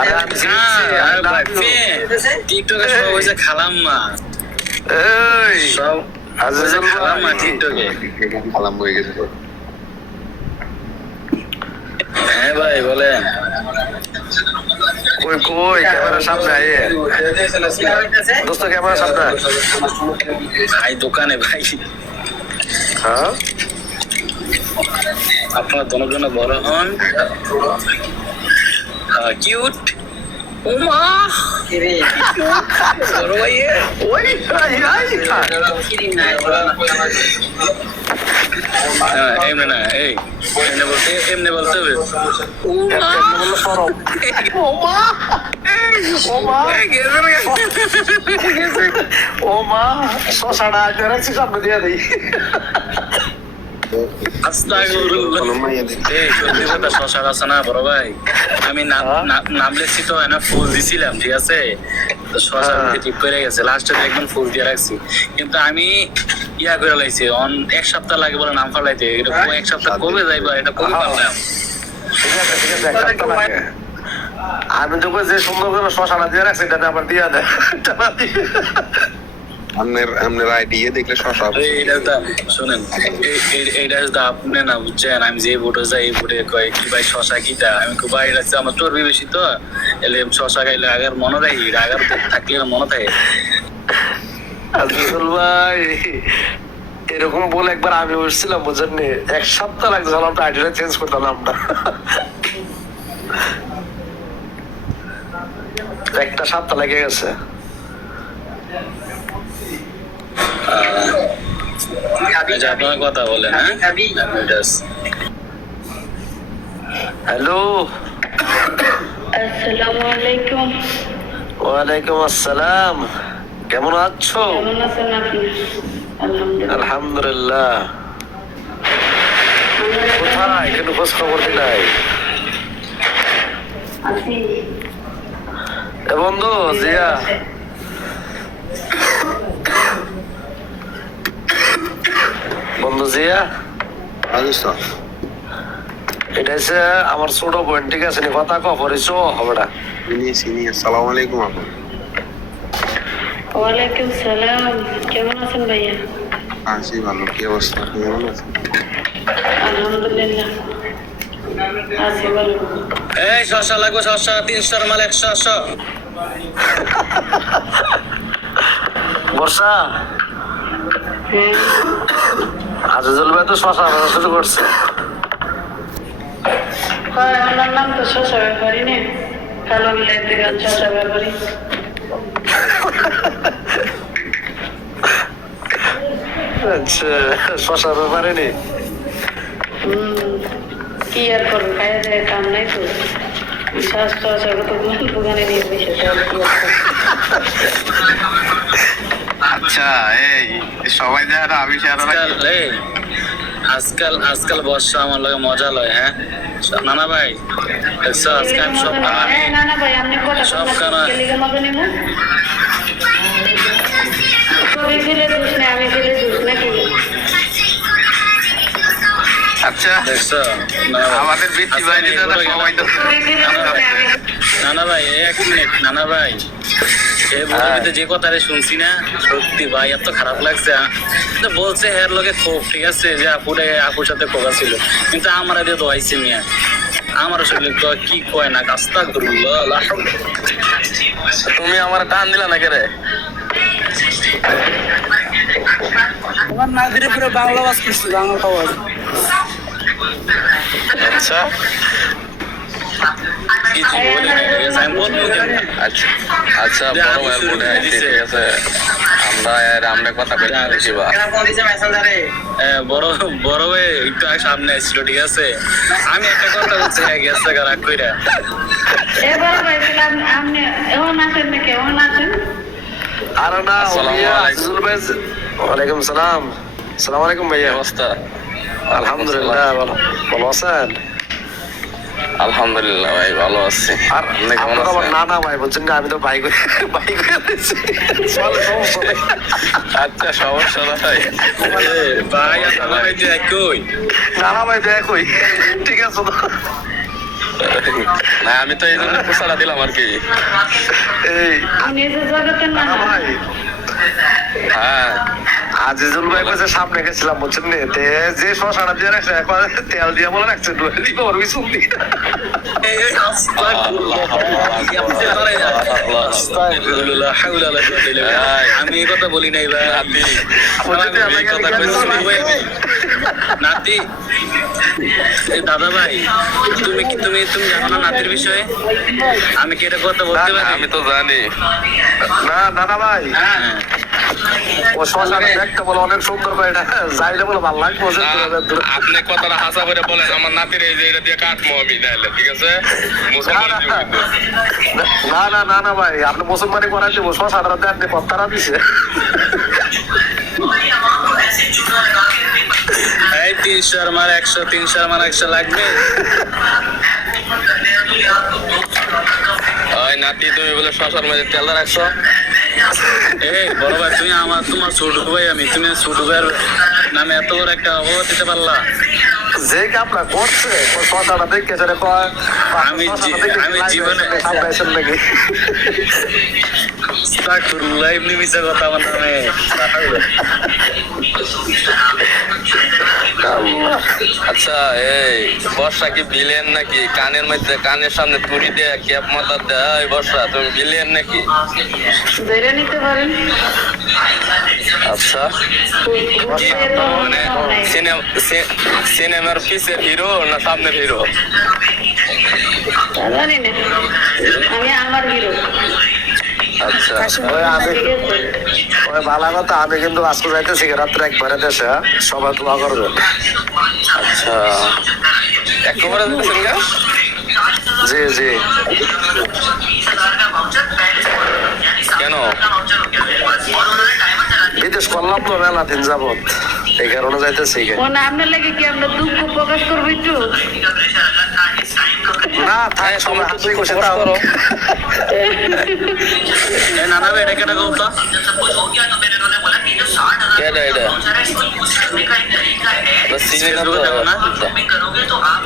আরে আমি চিনছি, I love you. টিকটকে সব হয়েছে খালাম্মা, এই সব আজিজুল খালাম্মা ভাই। টিকটকে। খালাম হয়ে গেছে। হ্যাঁ ভাই বলেন। কই কই ক্যামেরার সামনে আইয়ে দোস্ত, ক্যামেরার সামনে আয়। ভাই দোকানে ভাই, হ্যাঁ আপনারা দোনোজন বড় হন, কিউট। ওমা বড় ভাইয়ে ওই আই আই এমনি না, এই এমনি বলতে হবে। বললো সরব। ও মা, ও মা, ও মা, শশাটা আজ রাখছি সামনে দিয়ে দিই। শশা আছে না বড় ভাই, আমি নাম লিখছি তো না, ফুল দিছিলাম ঠিক আছে, তো শশা ঠিক করে গেছে, লাস্টে একদম ফুল দিয়ে রাখছি, কিন্তু আমি ইয়া করে লাইছি এক সপ্তাহ লাগে বলে নাম ফালাইতে, এটা এক সপ্তাহ কবে যাইবা, এটা কবে পারলাম। ঠিক আছে ঠিক আছে, এক সপ্তাহ লাগে। আমি তোকে যে সুন্দর করে শশাটা দিয়ে রাখছি এটা আবার দিয়ে দেয়। আপনার আইডি দেখলে শশা শোনেন, এইটা যদি আপনি না বুঝছেন, আমি যে ভোটে যাই এই ভোটে কয় কি ভাই শশা কিটা, আমি খুব বাইরে লাগছে, আমার চর্বি বেশি তো, এলে শশা খাইলে আগার মনে রাখি, আগার থাকলে মনে থাকে। আজিজুল ভাই এরকম বলে একবার আমি উঠছিলাম বুঝেন নি, এক সপ্তাহ লাগছে আমরা আইডিটা চেঞ্জ করতাম নামটা। একটা সপ্তাহ লেগে গেছে। আপনার কথা বলেন। হ্যালো, আসসালামু আলাইকুম। ওয়ালাইকুম আসসালাম, কেমন আছো? কেমন আছেন আপনি? আলহামদুলিল্লাহ। আলহামদুলিল্লাহ। কোথায় কিন্তু খোঁজ খবর দিলাই? আছি। এ বন্ধু জিয়া, বন্ধু জিয়া, এটা হচ্ছে আমার ছোট বোন, ঠিক আছে নি, কথা করিস হবে না। আসসালামু আলাইকুম। আপু ওয়ালাইকুম সালাম, কেমন আছেন ভাইয়া? আছি ভালো, কি অবস্থা, আপনি কেমন আছেন? আলহামদুলিল্লাহ আছি ভালো। এই শশা লাগবে, শশা 300 মাল 100। বর্ষা, হ্যাঁ আজিজুল ভাই তো শশা বেচা শুরু করছে। আমার নাম তো শশা ব্যাপারী নে, কালো বিলাইতে গান শশা ব্যাপারী। আচ্ছা, শশা ব্যাপারে নি। কি আর করবো, খাইয়া যায় কাম নাই তো, স্বাস্থ্য আছে তো দোকানে নিয়ে বসে আচ্ছা, এই সবাই যারা আমি আজকাল বর্ষা আমার লাগে মজা লয়। হ্যাঁ নানা ভাই, দেখছো আজকে আমি সব না না ভাই, আপনি সব কানা মজা নেব। তুমি ফেলে দোষ না, আমি ফেলে দোষ নাকি? আচ্ছা, দেখছো আমাদের বৃত্তি বাহিনী সবাই তো নানা ভাই, এক মিনিট নানা ভাই, এই মুভিতে যে কথাটা শুনছি না, সত্যি ভাই এত খারাপ লাগছে। বলছে হের লোকে খুব ঠিক আছে, যে আপুর সাথে খোকা ছিল, কিন্তু আমার দিয়ে দোয়াইছে মিয়া, আমার শরীরে কি কয় না, কাস্তা করলো। তুমি আমার টান দিলা না কেরে? আমার নাদিরে পুরো বাংলা ওয়াজ করছি, বাংলা খাওয়াজ। আচ্ছা কিছু বলি না, ঠিক আছে, আমি বলবো কেন? আচ্ছা আচ্ছা, বড় ভাই মনে হয় ঠিক আছে, আমরা কথা বলে দেখি বা বড় ভাই একটু আগে সামনে আসছিল, ঠিক আছে, আমি একটা কথা বলছি, হ্যাঁ গেছে রাগ কইরা। এবার ভাই আপনি এমন আছেন নাকি? এমন আছেন? আরে না, আসসালামু আজিজুল ভাই। ওয়ালাইকুম সালাম। আসসালামু আলাইকুম ভাইয়া। অবস্থা? আলহামদুলিল্লাহ, ভালো, ভালো আছেন? আলহামদুলিল্লাহ ভাই, ভালো আছি। আর আপনার আমার নানা ভাই বলছেন না, আমি তো বাইক বাইক আচ্ছা, সমস্যা নাই ভাই নানা ভাই যে একই, নানা ভাই দেখই, ঠিক আছে তো। না আমি তো এই জন্য পোষাটা দিলাম আর কি। এই উনি যে জগতের না নানা ভাই, হ্যাঁ আজিজুল ভাই কাছে সামনে গেছিলাম বুঝছেন নি, তে যে শশাটা দিয়ে রাখছে এখন তেল দিয়ে বলে রাখছে ডুয়ে দিব ওর পিছন দিয়ে। আমি এই কথা বলি নাই ভাই। নাতি বুঝতে এই কথা কইছিস? নাতি এই দাদা ভাই, তুমি কি তুমি তুমি জানো না নাতির বিষয়ে? আমি কি এটা কথা বলতে পারি? আমি তো জানি। না নানা ভাই, হ্যাঁ ও শশাটা দেখতে বলে অনেক সুন্দর করে, এটা যাইলে বলে ভালো লাগবে। না, আপনি কথাটা হাসা করে বলেন আমার নাতির এই যে এটা দিয়ে কাটবো আমি নাইলে, ঠিক আছে? মুসলমান জীব কিন্তু। না না না না ভাই, আপনি মুসলমানি করাই দেবো, শশাটা দেন দিয়ে পত্তারা দিছে। এই 300 আর মার 100, 300 আর মার 100 লাগবে। ওই নাতি তুমি বলে শশার মধ্যে তেল রাখছো? এই বড় ভাই, তুমি তোমার ছোট ভাই, তুমি ছোট ভাইয়ের নামে এত বড় একটা অপবাদ দিতে পারলা? যে কামটা করছে ওই শশাটা দেখে সেটা কয় আমি জীবনে- সামনে নাকি। আস্তাগফিরুল্লাহ, এমনি মিছা কথা আমার নামে। আচ্ছা এই বর্ষা কি বিলেন নাকি? কানের মধ্যে কানের সামনে তুড়ি দেয়া ক্যাপ মাথার দেয়া, এই বর্ষা তুমি বিলেন নাকি? ধরে নিতে পারেন। আচ্ছা মানে সিনেমার পিসের হিরো না সামনের হিরো? জানি না, আমি আমার হিরো। আচ্ছা ওই আমি ঠিক আছে, ওই ভালো কথা, আমি কিন্তু আজকে যাইতেছি রাত্রে একবারে দেশে, সবাই দোয়া করবে। আচ্ছা একেবারে দিতেছেন গা? জি জি, কেন? বিদেশ করলাম তো মেলা দিন যাবত, এই কারণে যাইতেছি। ও না, আপনার লাগে কি আমরা দুঃখ প্রকাশ করবো একটু? না থাক, সবাই হাসি খুশি থাও। এই নানা ভাই, এটা কেটা কথা? এটা এটা চিনি না তো, দেখো না?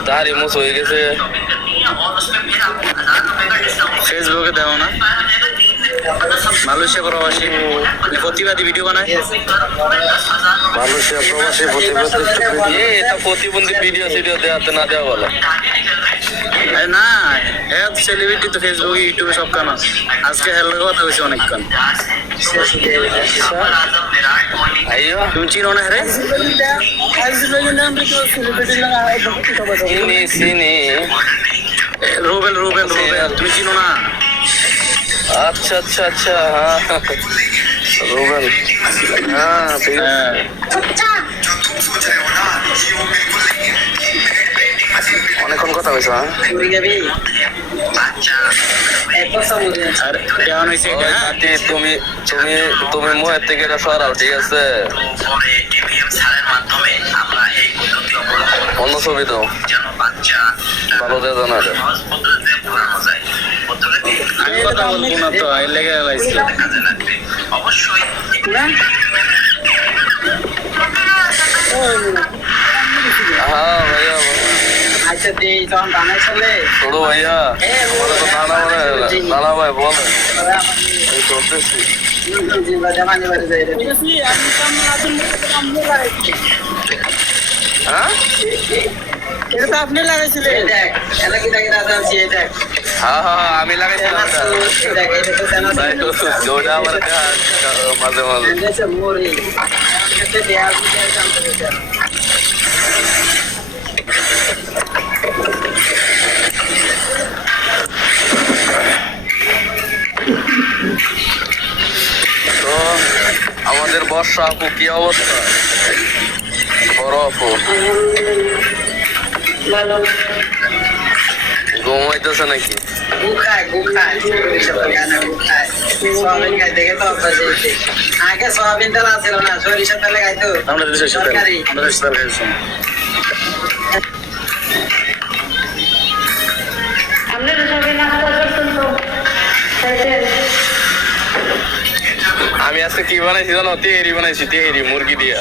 দাড়ি মুছ হয়ে গেছে। ফেসবুকে দেও না? মালয়েশিয়া প্রবাসী প্রতিবাদী ভিডিও বানায়। মালয়েশিয়া প্রবাসী প্রতিবাদী এটা প্রতিবন্ধী ভিডিও সিডিও দেওয়াতে না দেওয়া বলো। আরে না, হ্যাঁ সেলিব্রিটি তো ফেসবুকে ইউটিউবে সব কানা। আজকে হ্যালো কথা হয়েছে অনেকক্ষণ। আইয়ো তুমি চিনো না? হ্যাঁ চিনি চিনি। রুবেল রুবেল রুবেল, তুমি চিনো না? আচ্ছা আচ্ছা আচ্ছা, হ্যাঁ রুবেল, হ্যাঁ ঠিক আছে। হ্যাঁ অনেকক্ষণ কথা হয়েছে। হ্যাঁ আর কেমন হয়েছে এটা? ওই নাতি তুমি তুমি তুমি মুহের থেকে এটা সরাও, ঠিক আছে? অন্য ছবি দাও, ভালো দেওয়া না এটা। আমি কথা বলবো না তো, এর লেগে লাইছি। হ্যাঁ ভাইয়া আচ্ছা দিয়ে যখন বানাইছিলে ছোট ভাইয়া আমার তো নানা মানে নানা ভাই বলে এই করতেছি। হ্যাঁ এটা তো আপনি লাগাইছিলেন। দেখ এটা কি দেখে দাদা আছে, দেখ হ্যাঁ হ্যাঁ হ্যাঁ, আমি লাগাইছিলাম এটা। দেখ এটা তো জানা তাই তো ওটা আমার দেখা মাঝে মাঝে। আছে মোরে এটা দেয়া বুঝে জানতে চাই। তো আমাদের বর্ষা আপু কি অবস্থা? বড় আপু ভালো। ঘুমাইতেছে নাকি? গুখায় সোয়াবিন খাই দেখে তো অভ্যাস হয়েছে। আগে সোয়াবিন তেল আছিল না, সরিষার তেলে খাইতো। আমরা দেশের সাথে আমরা দেশের সাথে খাইছি। আপনারা সবাই নাস্তা করছেন তো? খাইছেন? আমি আজকে কি বানাইছি জানো? তেহেরি বানাইছি, তেহেরি মুরগি দিয়া।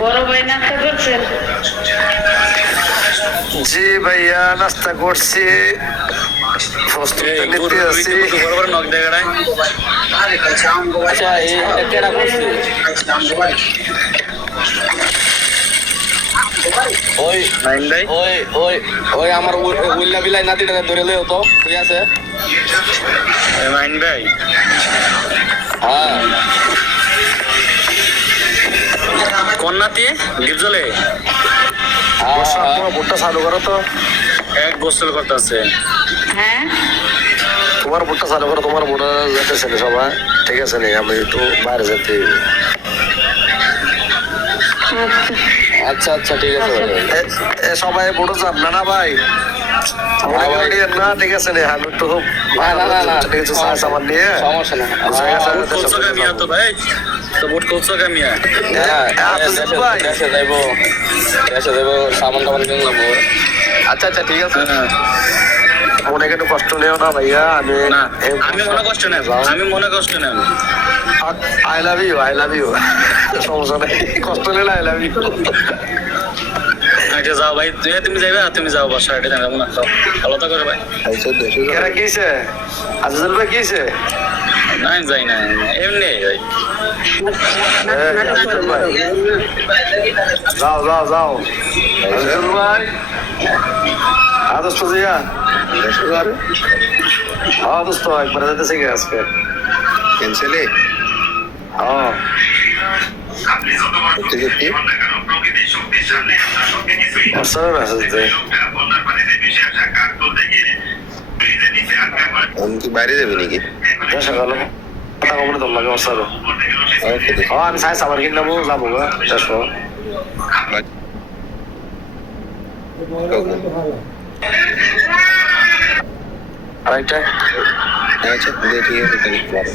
বড় ভাই নাস্তা করছেন? জি ভাইয়া, নাস্তা করছি, প্রস্তুতি নিতে আছি। বড় বড় নখ দেখায় আরে কাছে আমগো বাড়ি আচ্ছা এই কেডা করছে আমগো বাড়ি ওই নাইন ভাই ওই ওই ওই আমার উল্লা বিলাই নাতিটা ধরে লইও তো ঠিক আছে নাইন ভাই হ্যাঁ কন্যাতে লিপজলে বর্ষা, তোমার ভোটটা চালু করো তো, এক গোসল করতেছে। হ্যাঁ তোমার ভোটটা চালু করো, তোমার ভোটার যেতেছে না সবাই, ঠিক আছে নি? আমি একটু বাইরে যেতে। আচ্ছা আচ্ছা আচ্ছা ঠিক আছে সবাই ভোটে যান না না ভাই, হ্যাঁ ভাই। না ঠিক আছে নি? আমি একটু না না না না কিছু সাহায্য আমার নিয়ে সমস্যা না বুঝা গেছে? বুট করছো কামিয়া তো ভাই, তো বুট করছো কামিয়া। হ্যাঁ ভাই দেশে যাইবো সামান টামান কিনে নেবো আচ্ছা আচ্ছা ঠিক আছে মনে একটু কষ্ট নেও না ভাইয়া, আমি না আমি মনে কষ্ট নেব, আমি মনে কষ্ট নেব। I love you, I love you, সমস্যা নেই, কষ্ট নিলে আই লাভ ইউ। আচ্ছা যাও ভাই, তুমি যাইবে, তুমি যাও বাসা, এটা জানাবো না, ভালো তো করে ভাই। কেরা কিছে আজিজুল ভাই কিছে? না যাই না, এমনি ভাই। আজিজুল ভাই যাও যাও যাও, আজিজুল ভাই আদস্ত জিয়া দোস্ত একবার যেতেছে কি আজকে ক্যান্সেলে হ্যাঁ সত্যি সত্যি হোয়াটসঅ্যাপে মেসেজ দে। আমি কি বাইরে যাবে নাকি দেশে গেল কথা কমলে তোর লাগে হোয়াটসঅ্যাপে। হ্যাঁ আমি চাই সাবার কিনে নেবো, যাবো গা দেশো। আরেকটা আচ্ছা ঠিক আছে তাহলে ভালো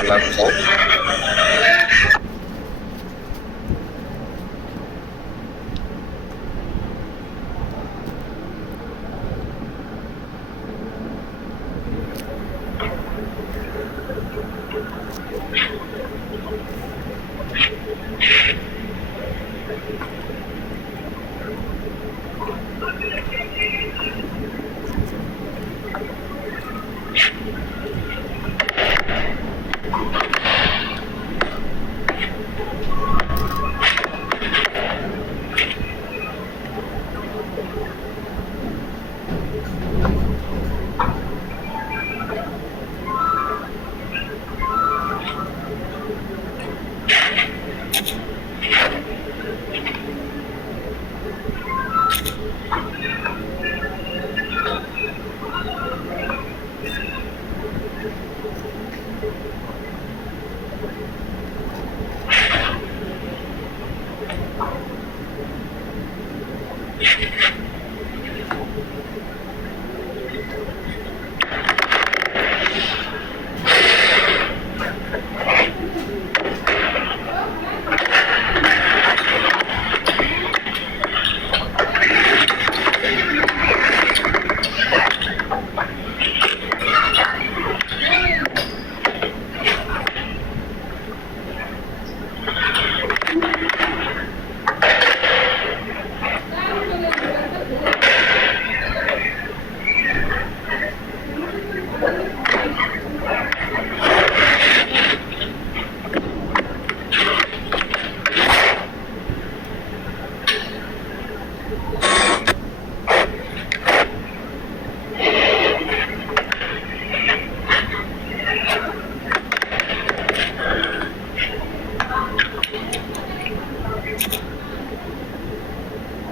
আল্লাহ হাফেজ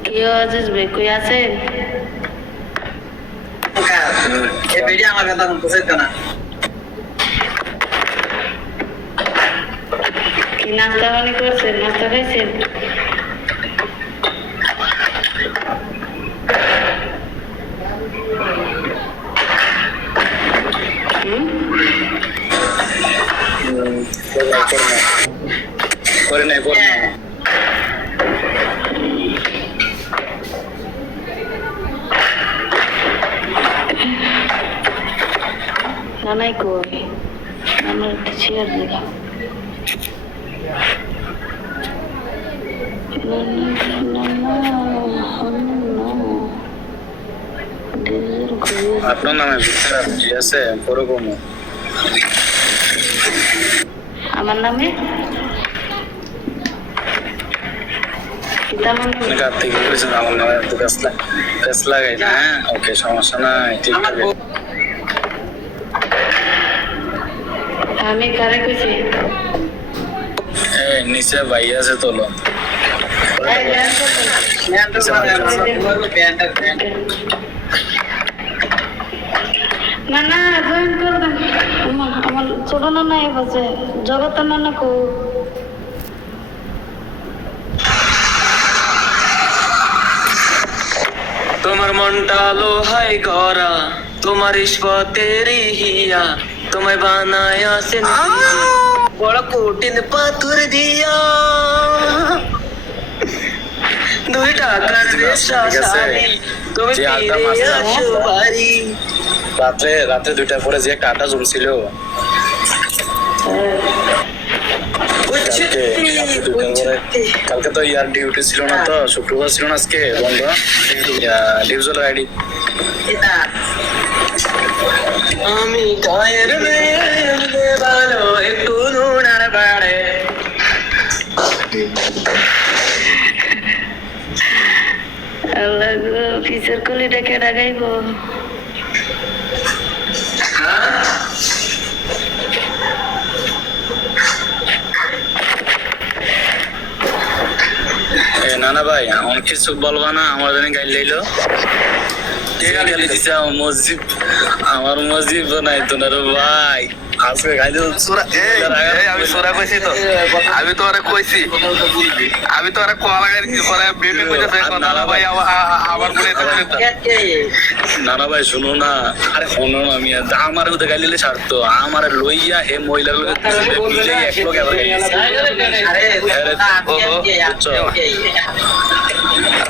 কি আজিজ ভাই কই আছেন? এই ভিডিও আমার কথা বুঝাইতো না কি নাস্তা পানি করছেন? নাস্তা খাইছেন? করে নাই করে নাই। নানাই কই? নানার একটা চেয়ার দিলাম। নানা, নানা, নানা, আপনার নামে খারাপ ঠিক আছে ওরকম আমার নামে আমার নামে কার্তিক বলেছেন আমার নামে একটু গাছ লাগাই না হ্যাঁ ওকে সমস্যা নাই ঠিক আছে আমি কারে কইছি নিচে ভাই আছে তোলো এই জ্ঞান করতেন। না না জয়েন করবেন আমার ছোট নানা এ বাজে জগতের নানা কো তোমার মনটা লোহাই গড়া তোমার ইস্পতেরি হিয়া তোমায় বানায় আসেন বড় কঠিন পাথর দিয়া 2 টাকার বেশা শাড়ি তুমি ফিরে আসো বাড়ি রাত্রে 2টার পরে যে একটা আটা জমছিল কালকে তো ইয়ার ডিউটি ছিল না তো শুক্রবার ছিল না আজকে বন্ধ ডিউজল আইডি আমি গায়ের মেয়ে ভালো একটু নুনার বাড়ে আল্লাহ গো পিছের কলিটা কেডা গাইবো নানা ভাই আমার কিছু বলবা না আমার জন্য গাইল লাইলো আমার মসজিদ বানাই তো না রে ভাই আজকে গাইলে আমি সোরা কইছি তো আমি তো কইছি আমি তো কল লাগাইছি পরে বেবি কইতেছে নানা ভাই আবার বলে নানা ভাই শুনো না আরে শোনো না আমি আমার ওদের গাইলে ছাড়তো আমার লইয়া হে মহিলার লোক এক লোক আবার গাইছে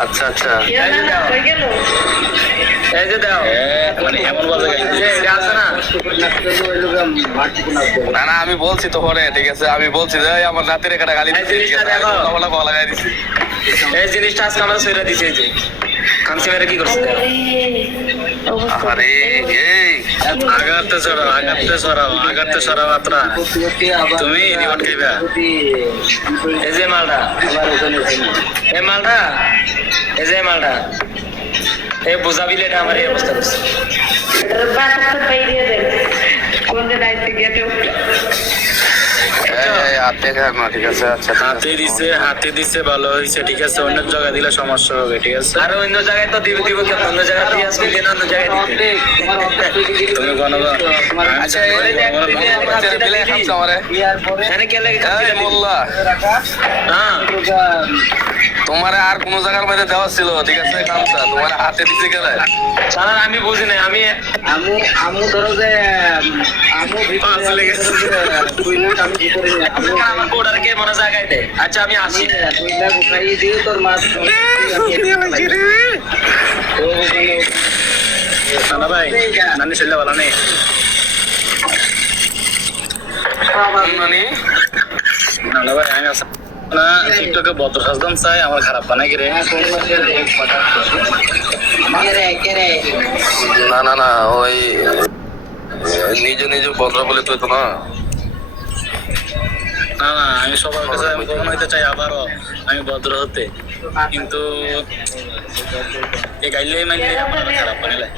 আচ্ছা আচ্ছা কই গেল এই যে দাও মানে এমন বাজে গাইছে আছে না না না আমি বলছি তো পরে ঠিক আছে আমি বলছি যে আমার নাতির একটা গালি দিছি ঠিক আছে আমি কল লাগাই দিছি এই জিনিসটা আজকে আমরা সইরা দিছি এই যে কামসি মেরে কি করছে আরে এই আগাতে সরাও আত্রা তুমি রিমোট খাইবা এই যে মালটা এই মালটা এই যে মালটা এই বুঝাবিলে এটা আমার এই অবস্থা করছে বাতাসটা বাইরে দেন কোন দিন আইতে গেটে হাতে না ঠিক আছে আচ্ছা হাতে দিছে ভালো হয়েছে ঠিক আছে অন্য জায়গায় দিলে সমস্যা হবে ঠিক আছে আর অন্য জায়গায় তো দিব কেন অন্য জায়গায় দিয়ে আসবে কেন অন্য জায়গায় দিতে তুমি গণবা আচ্ছা বিলে খাচ্ছ আমারে এখানে কে লাগে এই মোল্লা হ্যাঁ তোমার আর কোন জায়গার মধ্যে দেওয়া ছিল ঠিক আছে কামটা তোমার হাতে দিতে গেলে সারা আমি বুঝি না আমি আমু ধরো যে আমু ভিতরে আমার বোর্ডার কে মনে জায়গায় দেয় আচ্ছা আমি আসি 2 লাখ উঠাই দিয়ে তোর মাছ নানা ভাই নানি ছেলে ভালো নেই মানে নানা ভাই আমি আসা না টিকটকে বদ্র সাজদাম চাই আমার খারাপ বানাই রে না না না ওই নিজে নিজে ভদ্র বলে তো না না না আমি সবার কাছে আমি কখন হইতে চাই আবারও আমি ভদ্র হতে কিন্তু এই গাইলেই মাইলে আমার খারাপ বানাইলে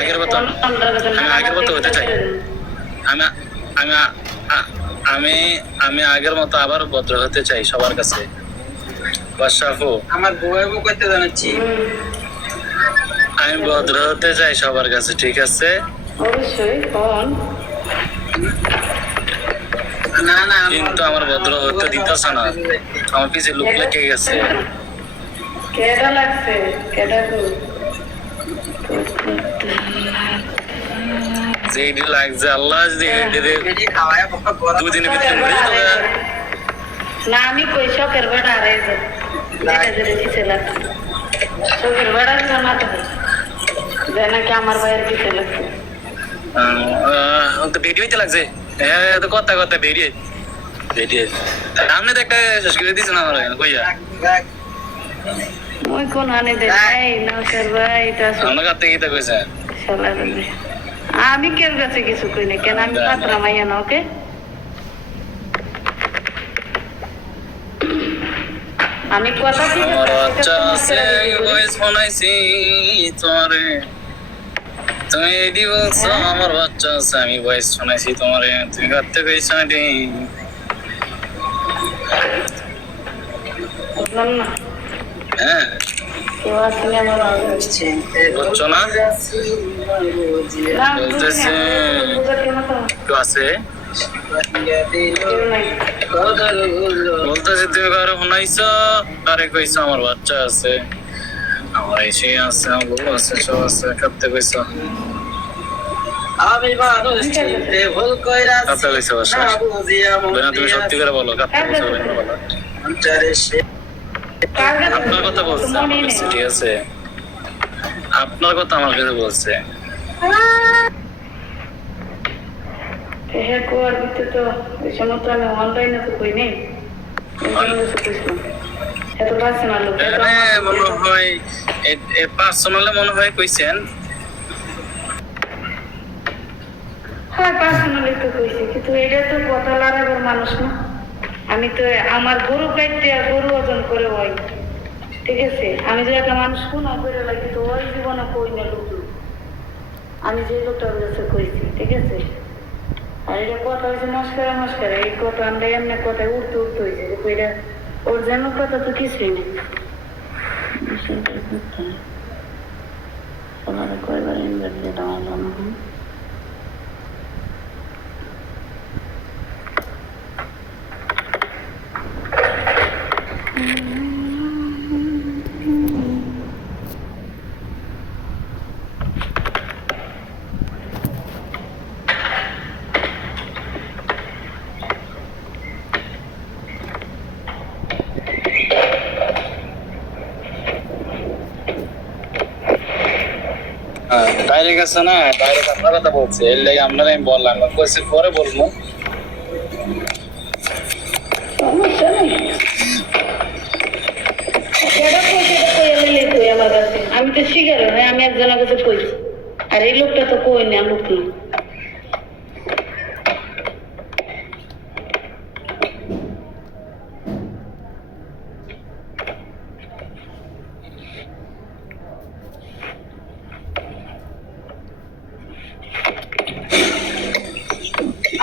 আগের মতো হতে চাই আমি আমি আগের মতো আবার ভদ্র হতে চাই সবার কাছে বাদশাহু আমার বউয়ের বউ করতে জানাচ্ছি আমি ভদ্র হতে চাই সবার কাছে ঠিক আছে অবশ্যই কোন না না কিন্তু আমার ভদ্র হতে দিতেছে না আমার পিছে লুক লেগে গেছে কেডা লাগছে কেডা কো যেটি লাগছে আল্লাহ যদি খাওয়ায় পক্কা গরম 2 দিনের ভিতরে মরে যাবে না আমি কই শখের বেড়া রে পিছে লাগছে শখের বেড়া না তো জানা কি আমার ভাইয়ের পিছে লাগছে তো ভিডিওতে লাগছে হ্যাঁ তো কথা ভিডিও সামনে তো একটা শেষ করে দিছ না আমার কইয়া ওই কোন আনে দে এই নৌকার ভাই এটা আমার কাছে কি তা কইছে শালা রে। আমি কেউ কাছে কিছু কই না কেন আমি পাত্রা মাইয়া না ওকে আমি কথা কি আমার বাচ্চা আছে ভয়েস শোনাইছি তোমারে তুমি এডি বলছো আমার বাচ্চা আছে আমি ভয়েস শোনাইছি তোমারে তুমি কাটতে কইছো এডি বুঝলাম না হ্যাঁ কেউ আসলে আমার আসছে বুঝছো না না বলতেছে বুঝতে না তো কেউ আছে কেউ নাই বলতেছে তুমি কারো শোনাইছো আরে কইছো আমার বাচ্চা আছে আমার এসে আছে আমার বউ আছে সব আছে কাটতে কইছো আমি মানুষ চিনতে ভুল কইরাছি কাটতে কইছো বাসা না বুঝিয়া বেনা তুমি সত্যি করে বলো কাটতে কইছো বেনা বলো মন্টারে সে কার কাছে আপনার কথা বলছে আমার মনেই কাছে, নেই। ঠিক আছে আপনার কথা আমার কাছে বলছে হ্যাঁ কোয়ার দিতে তো ওই সময় তো আমি অনলাইনে তো কই নেই এত পার্সোনাল লোক এত মনে হয় পার্সোনালে মনে হয় কইছেন হ্যাঁ পার্সোনালি তো কইছি কিন্তু এটা তো কথা লাগাবার মানুষ না আমি তো আমার গরু কাটতে আর গরু ওজন করে হয় ঠিক আছে আমি যে একটা মানুষ কোন করে লাগি তো ওই জীবনে কই না লোক আমি যে লোকটার কাছে কইছি ঠিক আছে আর এটা কথা হয়েছে মস্কারা এই কথা আমরা এমনি কথায় উঠতে হয়েছে যে এটা ওর যেন কথা তো কিছুই নেই সবার কয়বার ইনভার্ট যেটা আমার মনে হয় ডাইরেক্ট আছে না ডাইরেক্ট আপনার কথা বলছে এর লাগে আপনার আমি বললাম কইছি পরে বলবো সমস্যা নেই যেটা কইছে এটা কই এলে কই আমার কাছে আমি তো শিকার হয় আমি একজনের কাছে কইছি আর এই লোকটা তো কই না লোক না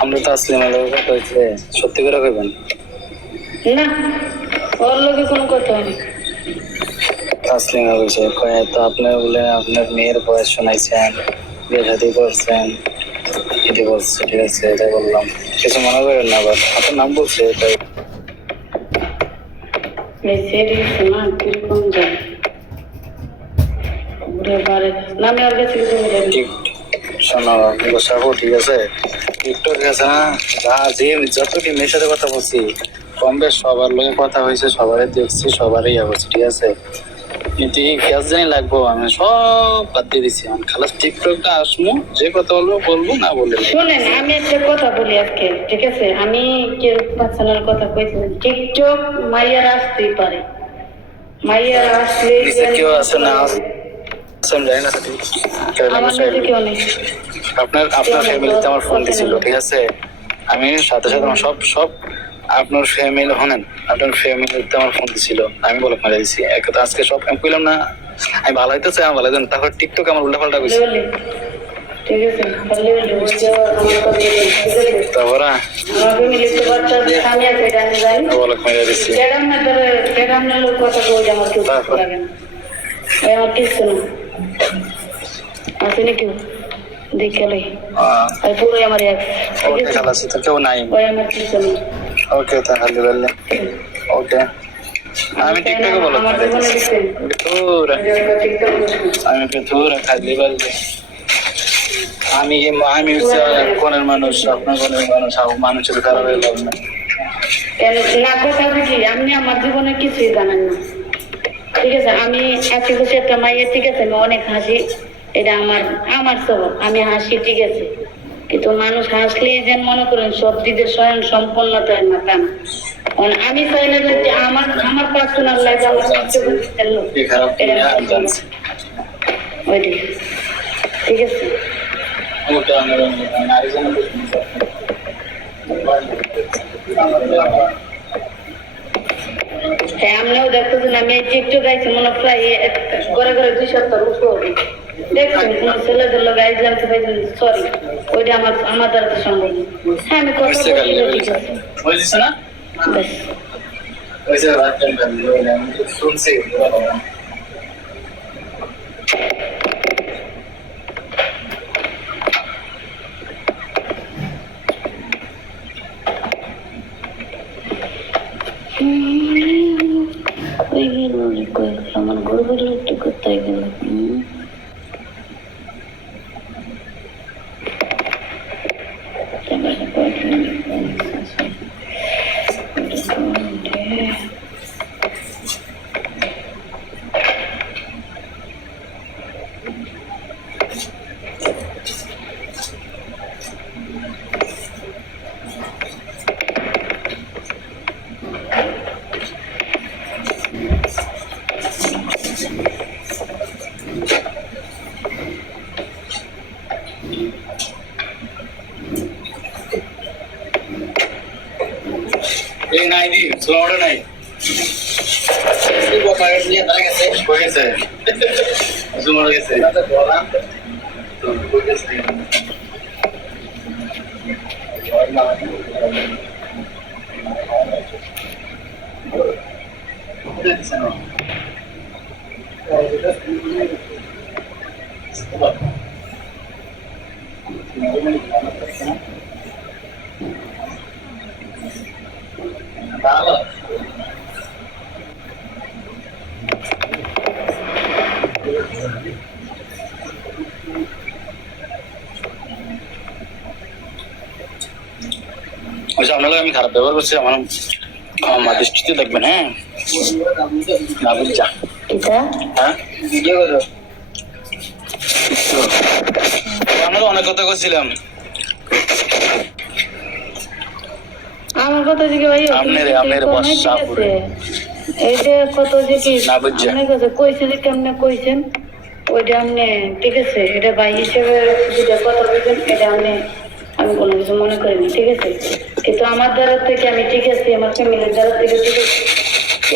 আমরা তো আসলে আমার কথা হয়েছে সত্যি করে কইবেন না ওর লোকে কোনো কথা হয়নি তাসলিমা বলছে কয়ে তো আপনি বলে আপনার মেয়ের বয়স শোনাইছেন বিয়ে শাদী করছেন এটি বলছে ঠিক আছে এটাই বললাম কিছু মনে করেন না আবার আপনার নাম বলছে তাই মেসেরিস না কিরকম যায় ঘুরে বারে না আমি ওর কাছে কিছু বলিনি ঠিক শোনো বসাবো ঠিক আছে টিকটক আছে না যা যে যতটি মেয়ের সাথে কথা বলছি কম বেশ সবার লোকে কথা হয়েছে সবারই দেখছি সবারই ইয়ে করছি ঠিক আছে কিন্তু এই গ্যাস জানি লাগবো আমি সব বাদ দিয়ে দিচ্ছি আমি খালাস টিকটকটা আসবো যে কথা বলবো বলবো না বলে শুনেন আমি একটা কথা বলি আজকে ঠিক আছে আমি কেউ পার্সোনাল কথা কইছি না। টিকটক মাইয়ার আসতেই পারে মাইয়ার আসলে নিচে কেউ আছে না আছে আমি জানি না ঠিক আমার কাছে কেউ নেই আপনার ফ্যামিলিতে আমার ফোন দিছিল ঠিক আছে আমি সাথে সাথে আমার সব আপনার ফ্যামিলি হনেন আপনার ফ্যামিলিতে আমার ফোন দিছিল আমি বলে মারা দিছি এক কথা আজকে সব আমি কইলাম না আমি ভালো হইতেছে আমি ভালো হইতেন তারপর টিকটক আমার উল্টা পাল্টা কইছে বলি ঠিক আছে তাহলে বুঝতে আমার কথা ঠিক আছে তারপর আমার ফ্যামিলিতে বাচ্চা স্বামী আছে এটা আমি জানি বলে মারা দিছি কেরামনের লোক কথা কই আমার কেউ তারপর? লাগে না ওই আমার কিছু না আছে না কেউ দেখে লই আর পুরোই আমার এক ঠিক ওকে আছে খালাস তো কেউ নাই ওই আমার কিছু না ওকে তাহলে বললে ওকে আমি টিকটকে বলে আমার মারা জীবনে দিছি দিচ্ছে দূর টিকটক করছি আমি দূর খালি বললে আমি হচ্ছে কোনের মানুষ আপনার কোনের মানুষ মানুষের খারাপ হয়ে লাভ না না কথা কি আপনি আমার জীবনে কিছুই জানেন না ঠিক আছে আমি আশেপাশে একটা মাইয়ের ঠিক আছে আমি অনেক হাসি এটা আমার স্বভাব আমি হাসি ঠিক আছে কিন্তু মানুষ হাসলেই যেন মনে করেন সব দিকে স্বয়ং সম্পন্নতা না তা না। কারণ আমি চাই না যে আমার পার্সোনাল লাইফ আমার ওইটাই ঠিক আছে। হ্যাঁ আমরাও দেখতেছেন আমি টিকটক গাইছি মনে প্রায় ঘরে ঘরে 2 সপ্তাহ উপর হবে দেখছেন কোন ছেলেদের লোক গাইজ জানতে পাইছেন সরি ওইটা আমার দ্বারা তো সম্ভব না। হ্যাঁ আমি কথা বলি ঠিক আছে বুঝছিস না ব্যাস ওইসে রাত শুনছি কই গেল রে কই আমার গর্বের লোকটা কোথায় গেল এই নাই দি স্লোটা নাই কথা নিয়ে দাঁড়া গেছে কই গেছে জুমার গেছে বলা তো কই গেছে আপনাদের আমি খারাপ ব্যবহার করছি আমার আমার দৃষ্টিতে দেখবেন হ্যাঁ না বুঝছা এটা হ্যাঁ ভিডিও করো আমরা অনেক কথা করছিলাম আমার কথা যে ভাই আপনার বর্ষা পুরে এইটা কত যে কি না বুঝছে। আপনার কাছে কইছে যে কেমনে কইছেন ওইটা আপনি ঠিক আছে এটা ভাই হিসেবে যেটা কথা বলছেন এটা আমি কোনো কিছু মনে করিনি ঠিক আছে কিন্তু আমার দ্বারা থেকে আমি ঠিক আছে আমার ফ্যামিলির দ্বারা থেকে ঠিক আছে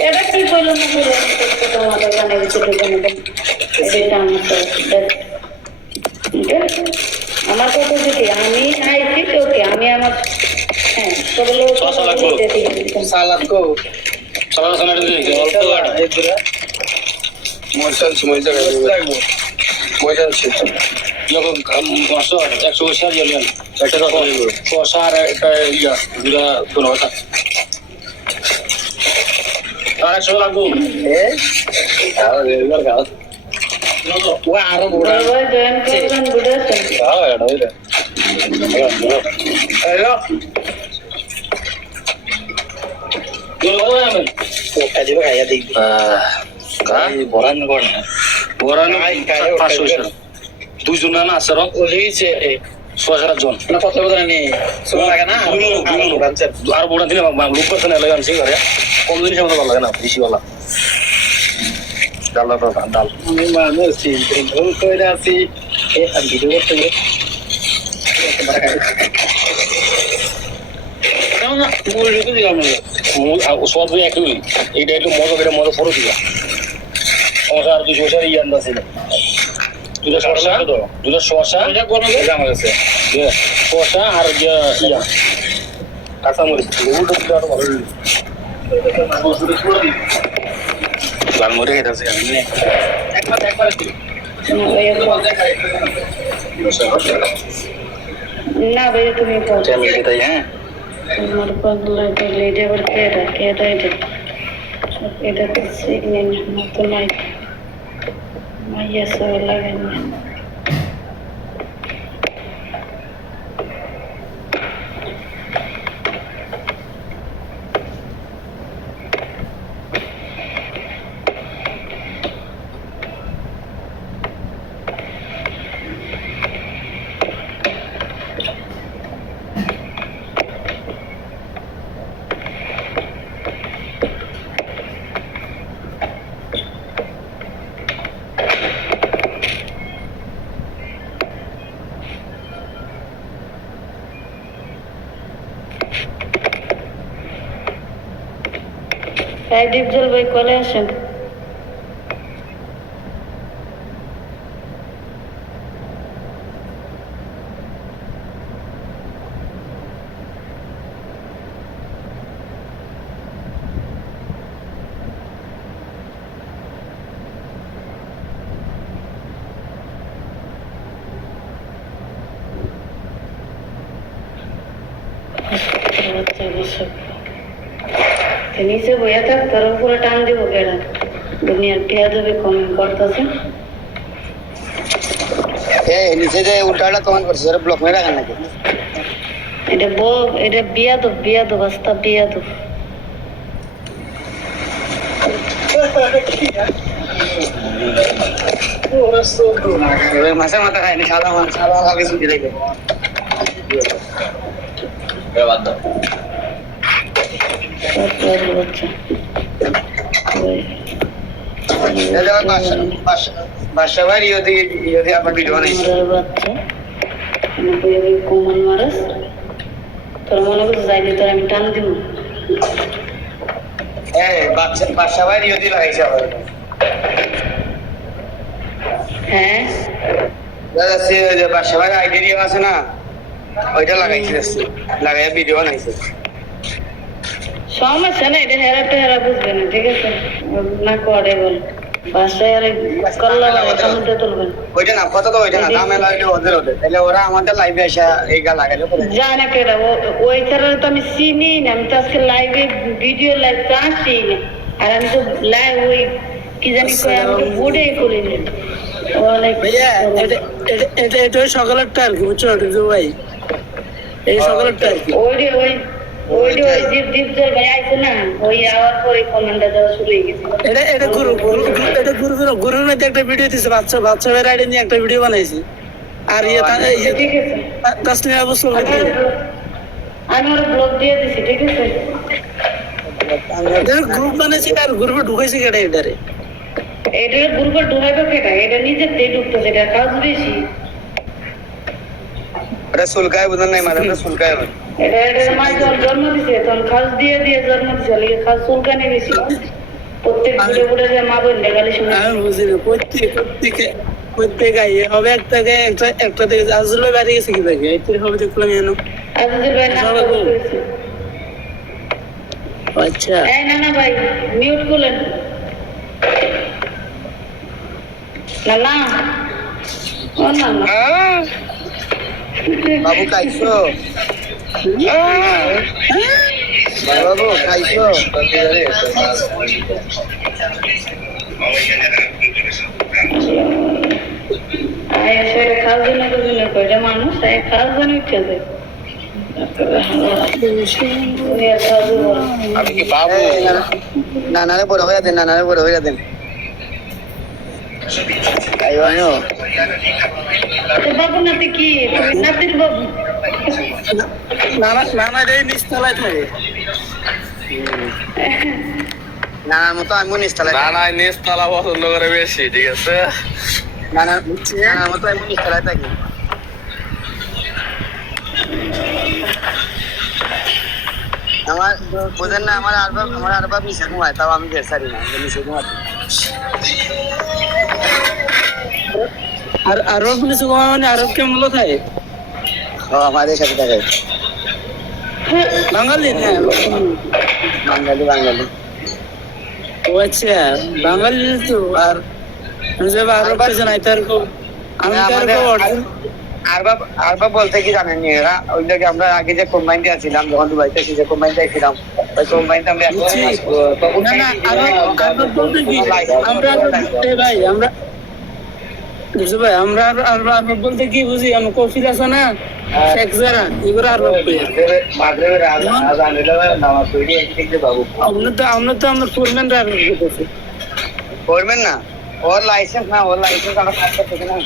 এটা কি করলো না করে তোমাদের কানে ভিতরে জানাবেন এটা আমার আমার কথা যে কি আমি আইছি তো ওকে আমি আমার হ্যাঁ সবগুলো শসা লাগবে। সালাদ কো সবার সঙ্গে অল্প গাড়া মশালছি মজা লাগবো মশালছি যখন 100 ইয়ে একটা কথা শসা আর একটা ইয়া দুটা কোনো কথা আর 100 লাগবো ও আরো বড় জয়েন করবেন বুঝেছেন কাজে খাইয়া দেখবি বরান করে বরান 500 দুইজন না আছে র ওলিছে 6,000 জন না কত বড় নেই সোনা লাগে না আর বড় দিলে লোক করতে না লাগে আনছি ঘরে কম জিনিস আমাদের ভালো লাগে না বেশি ভালো ডাল ডাল আমি মানুষ ভুল করে আছি এ আর ভিডিও করতে গিয়ে না মূল রেখে দিলাম সব একই এইটা একটু মজা করে মজা ফটো দিলাম সমস্যা আর 200 বছর ইয়ান আছে দুটো শসা আমার কাছে শসা আর ইয়া কাঁচামরিচ ওগুলো আরো ভালো লাল মরে গেছে না ভাইয়া তুমি আমি তাই হ্যাঁ তোমার পাগলা করলে এটা আবার কেটা এটা এটা তো সিগন্যাল মতো নাই মাইয়া সব লাগান না তাই ডিপজল ভাই কলে আসেন। নিচে বইয়া থাক, তার উপরে টান দিব কেডা? দুনিয়ার টিয়া দেবে কমেন্ট করতেছে। নিচে যে উল্টাটা কমেন্ট করছে সেটা ব্লক মেরে রাখেন নাকি? এটা বিয়াদব আস্তা বিয়াদব। মাসে মাথা খায়নি, সাদা মাছ সাদা আগে ছুটি রেখে বাদশা ভাই ইয়ে আপনার ভিডিও বানাইছে। বাচ্চা কোমল মারাস, তোর মনে করছে যাইলে তোর আমি টান দিব। হ্যাঁ বাদশা ভাই ইয়ে দিয়ে লাগাইছে আবার। হ্যাঁ বাদশা ভাই আইডিয়া আছে না, ওইটা লাগাইছে, লাগাই ভিডিও বানাইছে। সমস্যা না, এটা হেরা বুঝবে না, ঠিক আছে? না করে বল বাসায় আর করলাম সমুদ্রে তুলবেন ওইটা না, কথা তো ওইটা না, দামে লাগলে ওদের তাহলে ওরা আমাদের লাইভে এসে এই গা লাগাইলে জানে কেডা ওই কারণে তো আমি চিনি না। আমি তো আজকে লাইভে ভিডিও লাইভ তো আসি না, আর আমি তো লাইভ ওই কি জানি কই আমি বুড়ে করিনি। এটা সকালেরটা আর কি, বুঝছো ভাই? এই সকালেরটা আর কি। ওই দীপজল ভাই আইছে না, ওই আওয়ার পরে কমেন্টটা দেওয়া শুরু হয়ে গেছে। এটা গুরুর মধ্যে একটা ভিডিও দিছে, বাচ্চা ভাইয়ের আইডি নিয়ে একটা ভিডিও বানাইছি। আর ঠিক আছে, তাসনিয়া আবু সুলতান আমি ওর ব্লগ দিয়ে দিছি, ঠিক আছে? গ্রুপ বানাইছি আর গ্রুপে ঢুকাইছি কেটে এটারে। এটা গ্রুপে ঢুকাইবে কেটা? এটা নিজের থেকে ঢুকতেছে, এটা কাজ বেশি। এটা সুলকায় বুঝেন নাই, মানে সুলকায় এটা মাছ জন্ম দিছে, তখন খাস দিয়ে জন্ম দিছে, লিগে খাস চুলকানি বেশি। প্রত্যেক বুড়ে যে মা বোন গালি শুনে আমি বুঝি না, প্রত্যেক আইয়ে হবে একটা থেকে আজল বাড়ি গেছে কি ভাই এর হবে দেখলাম জানো। আজিজুল ভাই নাম করেছে। আচ্ছা এই না ভাই মিউট করলেন না ও না বাবু খাইছো? বাবু খাইছো? খাওয়ার জন্য কয়টা মানুষ খাওয়ার জন্য উঠে যায়। আমি কি বাবু? নানারে বড় হয়ে দেন, নানারে বড় হয়ে দেন। বাবু নাতি কি নাতির বাবু? নানা নিচতলায় থাকে। নানার মতো আমি নিচতলায়। না নিচতলা পছন্দ করে বেশি, ঠিক আছে? নানার মতো আমি নিচতলায় থাকি। আমার বোঝেন না, আমার আরবাব নিচে ঘুমায়, তাও আমি বের সারি না, নিচে ঘুমাতে। আর আরব নিচে ঘুমায় মানে আরব কেমন থাকে? ও আমাদের সাথে থাকে। বাঙালি না? বাঙালি। ও আচ্ছা, বাঙালি তো। আর আরব জানাই তার আরবাব বলতে কি জানেন এরা? ওই জায়গায় আমরা আগে যে কোম্পানিতে আছিলাম, যখন দুবাইতে যে কোম্পানিতে ছিলাম, ওই কোম্পানিতে আমরা বলতে কি বুঝি, আমি কফিল আছে না শেখ যারা এগুলো আর আমরা তো আমার ফোরম্যান ফোরম্যান না, ওর লাইসেন্স না, ওর লাইসেন্স আমরা কাজ করতেছি না।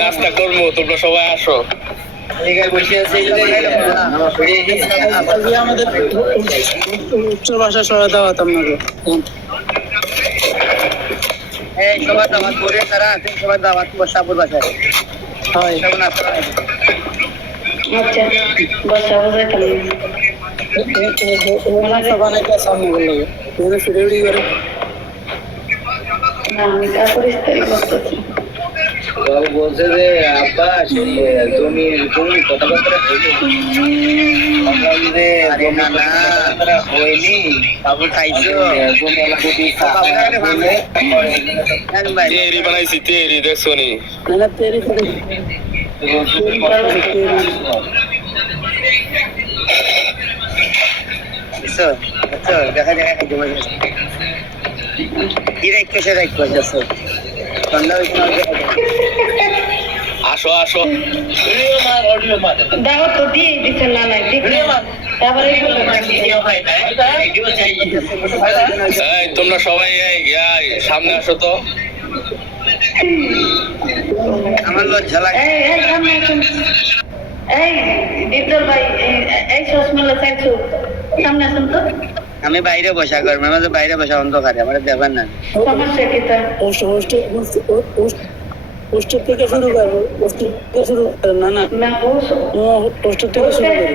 নাস্তা করবো, তোমরা সবাই আসো। আমাদের উচ্চ ভাষা সহায়তা হতাম না। এই সবার দাওয়াত করে তারা আছে, সবার দাওয়াত বসাপুর বাসায় হয় তখন আসতে হবে। আচ্ছা বসা বুঝাইতাম বানাইতে সামনে বললো এখানে ফিরে করে না আমি তা পরিস্থিতি করতেছি বাবু বলছে যে আব্বা সেই জমির জমি কথাবার্তা আরে না না হয়নি, বাবু খাইছো জমি এলাকা দিয়ে তেরি বানাইছি তেরি দেখছো নি না তেরি করে বুঝছো বুঝছো দেখা যায় খাইতে মজা কি রাখ সে রাখ যাচ্ছে ঠান্ডা হয়েছে না আসো আসো দাও তো দিয়ে দিচ্ছেন না নাই দেখি তারপরে এই তোমরা সবাই এই সামনে আসো তো আমার লজ্জা লাগে। এই সামনে আসুন এই ডিপজল ভাই এই চশমালা চাইছো সামনে আসুন তো আমি বাইরে বসা কর মাঝে বাইরে বসা অন্ধকারে আমার দেখবেন না সমস্যা কি তা পোস্টার থেকে শুরু করবো পোস্টার থেকে শুরু না না না পোস্টার থেকে শুরু করি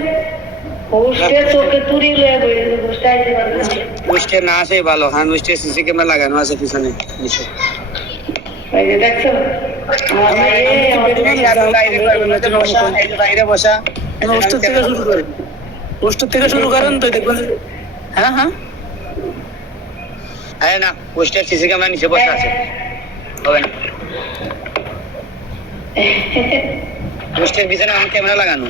হোস্টে তোকে তুরি লয়ে বই হোস্টে আইতে পারবে না বুঝতে না আসে ভালো হ্যাঁ বুঝতে সিসি ক্যামেরা লাগানো আছে পিছনে নিচে এই যে দেখছো আমার বাইরে বসা পোস্টার থেকে শুরু করেন পোস্টার থেকে শুরু করেন তো দেখবেন হ্যাঁ হ্যাঁ আরে না পোস্টার সিসি ক্যামেরা নিচে বসা আছে হবে না পোস্টার পিছনে আমার ক্যামেরা লাগানো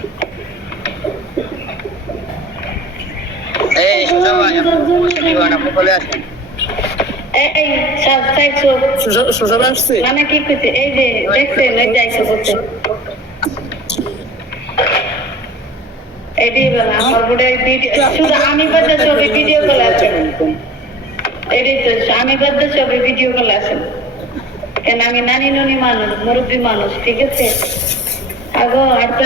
এই সোজা ভাই পোস্টার দিবা না বলে আসেন এই সব চাইছো সোজা আসছে মানে কি কইতে এই যে দেখছেন এই যাইছো বলতে এডি বলা আমার বড় ভিডিও শুধু আমি বাদে ছবি ভিডিও কল আছে এডি তো আমি বাদে ছবি ভিডিও কল আছে কেন আমি নানি ননি মানুষ মুরব্বী মানুষ ঠিক আছে আগো আটটা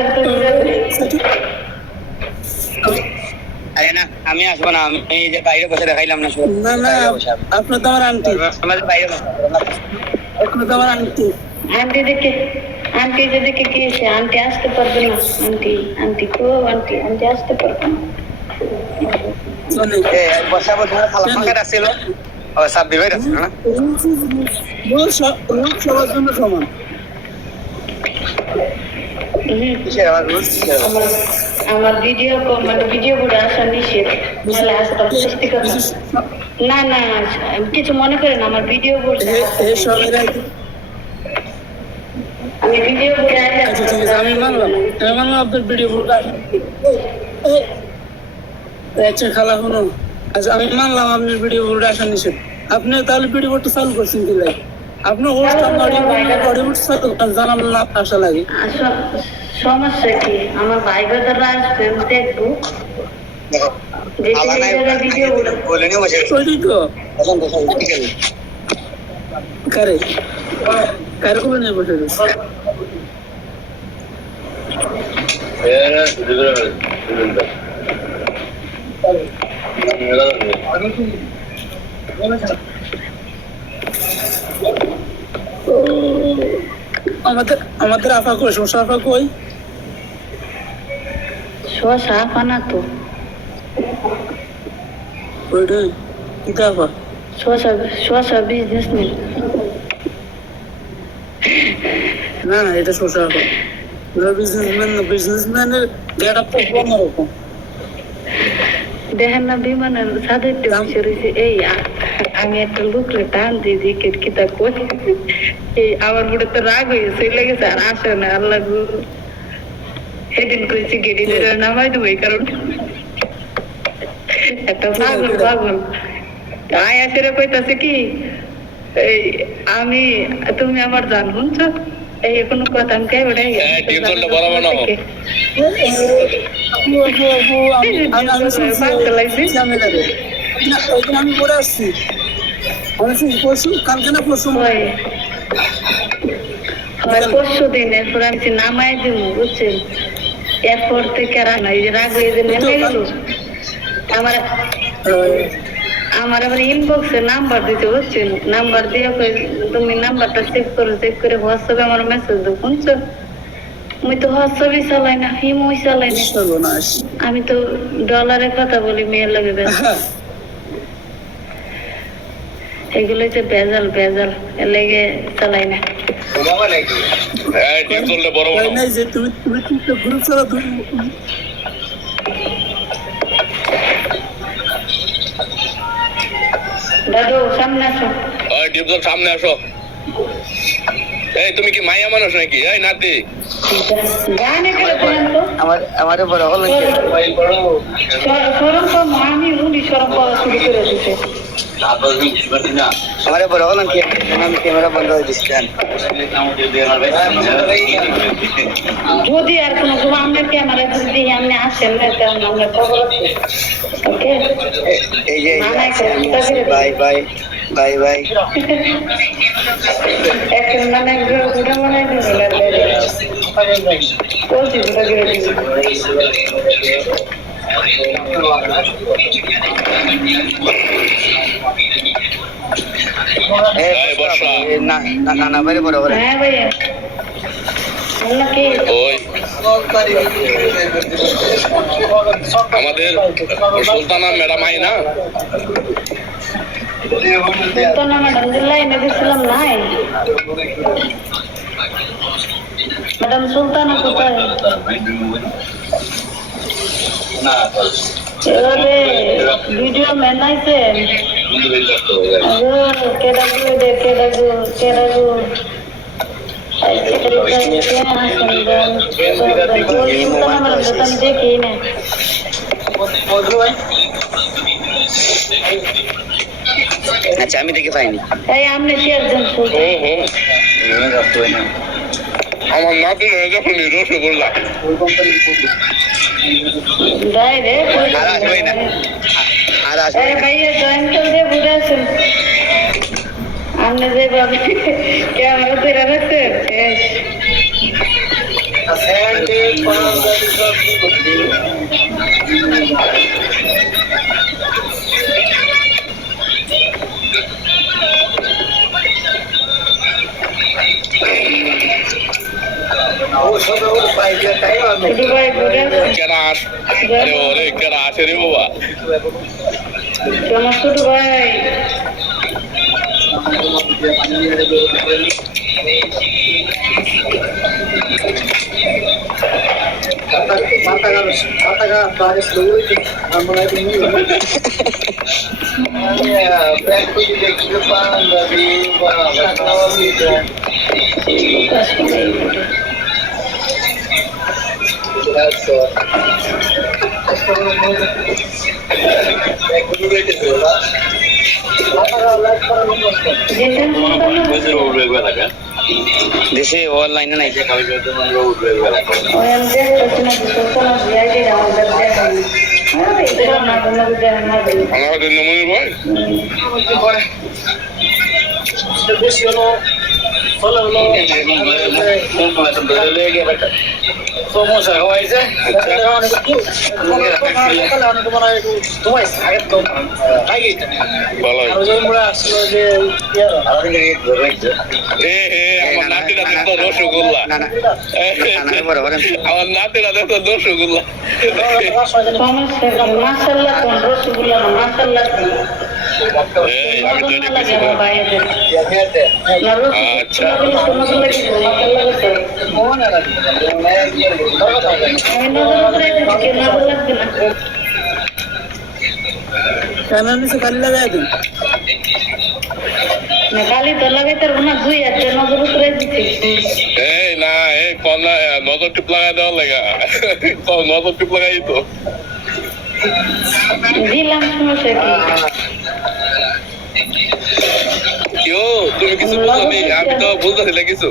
আরে না আমি আসবো না আমি এই যে বাইরে বসে দেখাইলাম না না না আপনার তো আমার আন্টি আমাদের বাইরে বসা আপনার তো আমার আন্টি আন্টি দেখে আন্টি যে দেখে কি হয়েছে আন্টি আসতে পারবে না আন্টি কো আন্টি আসতে পারবে না চলে বসা বসে খালা ফাঁকা ছিল ও সব বিবেক আছে না রোজ সবার জন্য সমান কিসের আওয়াজ বুঝছিস আমার ভিডিও মানে ভিডিও গুলো আসা নিষেধ নাহলে আসতাম সত্যি কথা না না কিছু মনে করেন আমার ভিডিও বলতে আমি ভিডিও বলে আচ্ছা ঠিক আছে আমি মানলাম আপনার ভিডিও আচ্ছা খালা শুনো আচ্ছা আমি মানলাম আপনার ভিডিও বোর্ডে আসা নিষেধ আপনি তাহলে ভিডিও বোর্ডটা চালু করছেন কি লাগে আপনার হোস্ট অডিও বোর্ড চালু জানাম না আসা লাগে সমস্যা কি আমার ভাই বাজাররা আসবে দেখবো ভিডিও বলে নিয়ে বসে ওইটাই তো এখন বসে ঠিক আছে কারে কারে করে নিয়ে বসে গেছে আমাদের আফা কই শশা আফা কই শশা পানা তো ওইটাই কিতা আফা শশা বিজনেস নেই না না এটা শশা আফা বিজনেসম্যানের গেট আপ তো অন্যরকম দেখেন না বিমানের সাথে রয়েছে এই আমি একটা লোকরে টান দিয়ে দিই কিতা কই এই আমার বুড়ে তো রাগ হয়ে চলে গেছে আর আসে না আল্লাহ গো সেদিন কইছি গেড়ি ধরে নামাই দেবো এই কারণ একটা পাগল আয় আসে কইতাছে কি এই আমি তুমি আমার জান শুনছ এই কোনো কথা আমি কে ওটাই আমি পরে আসছি পরশু কালকে না পরশু পরশু দিন এরপর আমি নামাই দিব বুঝছেন এরপর থেকে রান্না এই যে রাগ হয়ে যে নেমে গেল আমার আমার আবার ইনবক্সে নাম্বার দিতে হচ্ছেন, নাম্বার দিয়ে তুমি নাম্বারটা চেক করে হোয়াটসঅ্যাপে আমার মেসেজ দাও, শুনছো? আমি তো হোয়াটসঅ্যাপই চালাই না, ইমোই চালাই না, সর্বনাশ। আমি তো ডলারে কথা বলি মেয়ের লাগে ব্যস্ত। এগুলোই তো ভেজাল এর লেগে চালাই না। তাই নাই যে তুমি কিন্তু গ্রুপ ছাড়া দাদু সামনে আসো। সামনে আসো। এই তুমি কি মাইয়া মানুষ নাকি? এই নাতি, গানে করে দেন তো। আমার বড় হলো কি সরম তো আমি উনি সরম পাওয়া শুরু করে দিতে। আমার বড় হলো কি আমি ক্যামেরা বন্ধ করে দিচ্ছি। যদি আর কোনো সময় আমরা ক্যামেরা যদি আপনি আসেন না তেমন আমরা খবর আছে। ওকে এই যে বাই বাই বাই বাই। এখন মানে ঘুরে মনে হয় বলছি ঘুরে ঘুরে দিবি। নানা ভাই বড় করে হ্যাঁ ভাইয়া আমরা কি ওই আমাদের সুলতানা ম্যাডাম আই না? সুলতানা ম্যাডাম লাইনে দিছিলাম নাই। ম্যাডাম সুলতানা কোথায়? এবারে ভিডিও মেনাইছে কেডাগু দেখি না। আচ্ছা আমি দেখে পাইনি। এই আপনি কি একজন আমার নাতি যখন রসগোল্লা ডাইরেক্ট আর আসবেই না আর আসবে ভাইয়া জয়েন করে দিয়ে বুঝে আছেন আপনি যেভাবে ক্যামেরা ধরে রাখছেন। কেরা ওরে কেরা আসে রে বাবা। আমার ছোট ভাই দেশে অনলাইনে নাই আমাদের নমনীয় ভাই আমার নাতিরা দেখতো রসগোল্লা, আমার নাতিরা দেখতো রসগোল্লা। মাসাল্লাহ কোন রসগোল্লা না মাসাল্লাহ আমি তৈরি করছি। আচ্ছা ক্যামেরা নিচে খালি লাগাই দিন। কালি তো লাগাইতে না দুই আছে নজর উপরে দিচ্ছি। এই না এই কন্যা নজর টিপ লাগাই দেওয়ার লাগা নজর টিপ লাগাই তো দিলাম সমস্যা কি কেউ তুমি কিছু বুঝো নি? আমি তো বুঝতেছি না কিছু।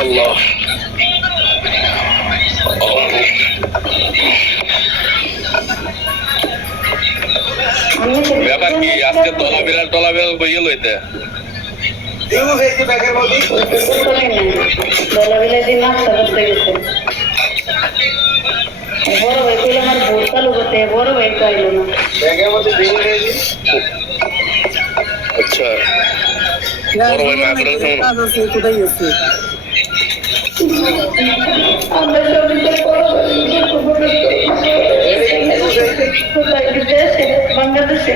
আল্লাহ ব্যাপার কি আজকে তলা বিড়াল বইয়ে লইতে বোতলে নেই বেলাবেলা দিন নাস্তা করতে গেছে বড় ভাই কইলে আমার ভোট চালু করতে বড় ভাই চাইলো না আচ্ছা না, বড় ভাই মায়ের বলে কেমন? কাজ আছে, কোথায় গেছে? আমরা সবাই কোথায় দেশে বাংলাদেশে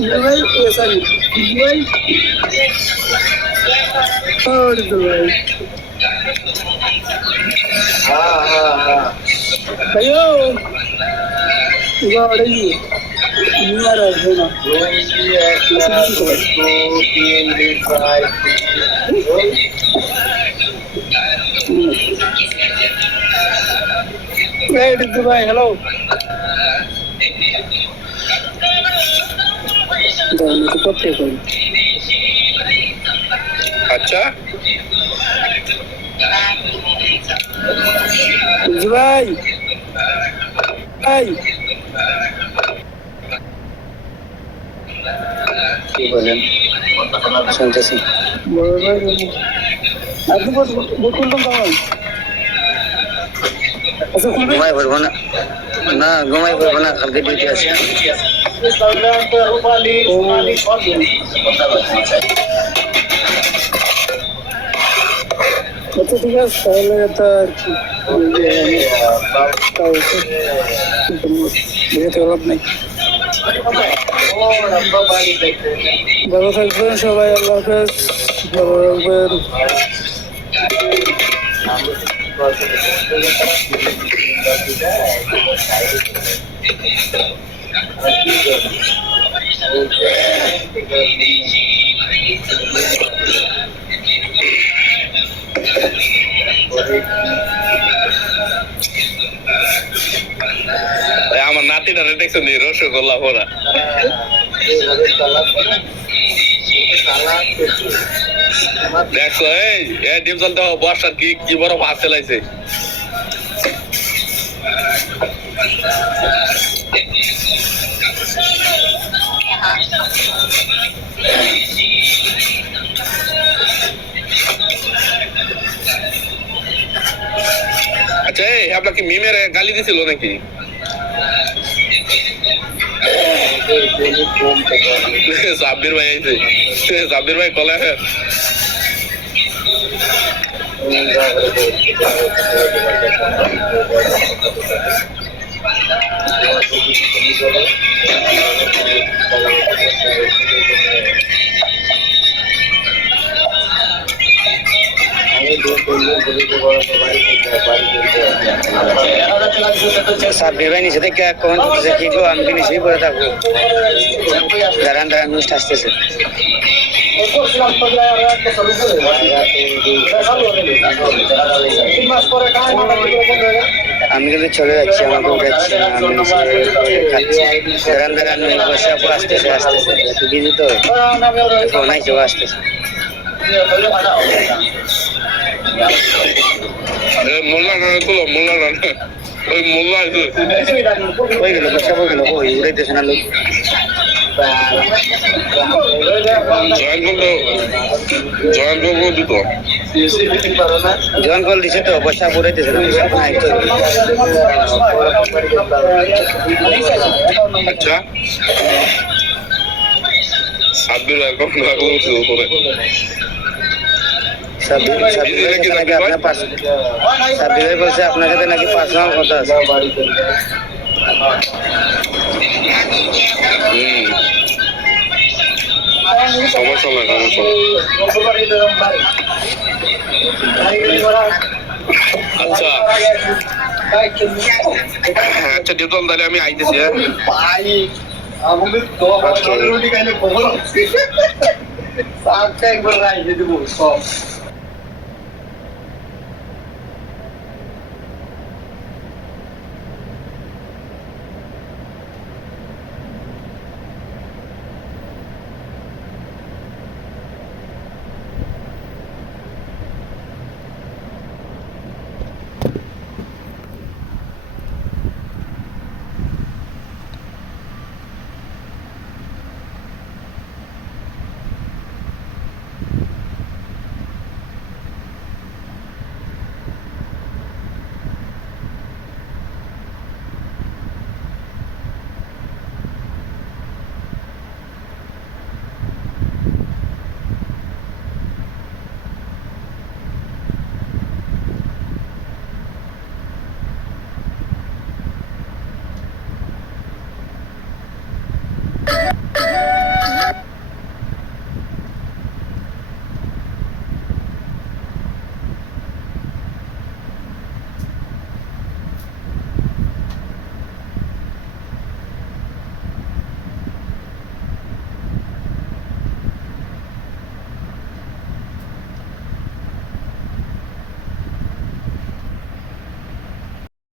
দুবাই, sorry, দুবাই। দুবাই। ভাইও, এবার এই নিয়ে আর আসবে না। Hey, Dubai, hello. আচ্ছা Dubai. Hey. কি বলেন শুনতেছি আপনি বলতাম কেমন? আচ্ছা, খুলবে? ঘুমাই পড়বো না না ঘুমাই পড়বো না কালকে ডিউটি আছে আচ্ছা, ঠিক আছে, তাহলে তো আর কি বুঝতে লাভ নেই। ভালো থাকবেন সবাই, আল্লাহ হাফেজ, ভালো থাকবেন। আমার নাতিটা দেখছেন রসগোল্লা ভরা দেখছো এই ডিম চলতে বর্ষার কি কি বড় ভাত ফেলাইছে আচ্ছা এই আপনাকে মিমের গালি দিছিল নাকি সাব্বির ভাই আইছে সাব্বির ভাই কলা সাব্বির ভাই নিচে থেকে কমেন্ট করতেছে কি গো আমি কি নিচেই পড়ে থাকবো দাঁড়ান দাঁড়ান নিউজটা আসতেছে আমি কিন্তু চলে যাচ্ছি আমাকে উঠাচ্ছি না আমি খাচ্ছি দাঁড়ান দাঁড়ান বসে আপু আসতেছে আসতেছে একটু বিজি তো ফোন আইছে ও আসতেছে মোল্লা না তুলো মোল্লা না ওই মোল্লা আছে হয়ে গেল বসে হয়ে গেল ওই উড়াইতেছে না লোক জয়েন করবো দুটো জয়েন কল দিছে তো বসা উড়াইতেছে না বসা নাই তো আচ্ছা সাব্বির এখন উপরে সাব্বির নাকি আপনার পাশে সাব্বির ভাই বলছে আপনার সাথে নাকি পার্সোনাল কথা আছে সমস্যা না সমস্যা আচ্ছা আচ্ছা ডিউটল তাহলে আমি আইতেছি একবার রাইজে দিব সব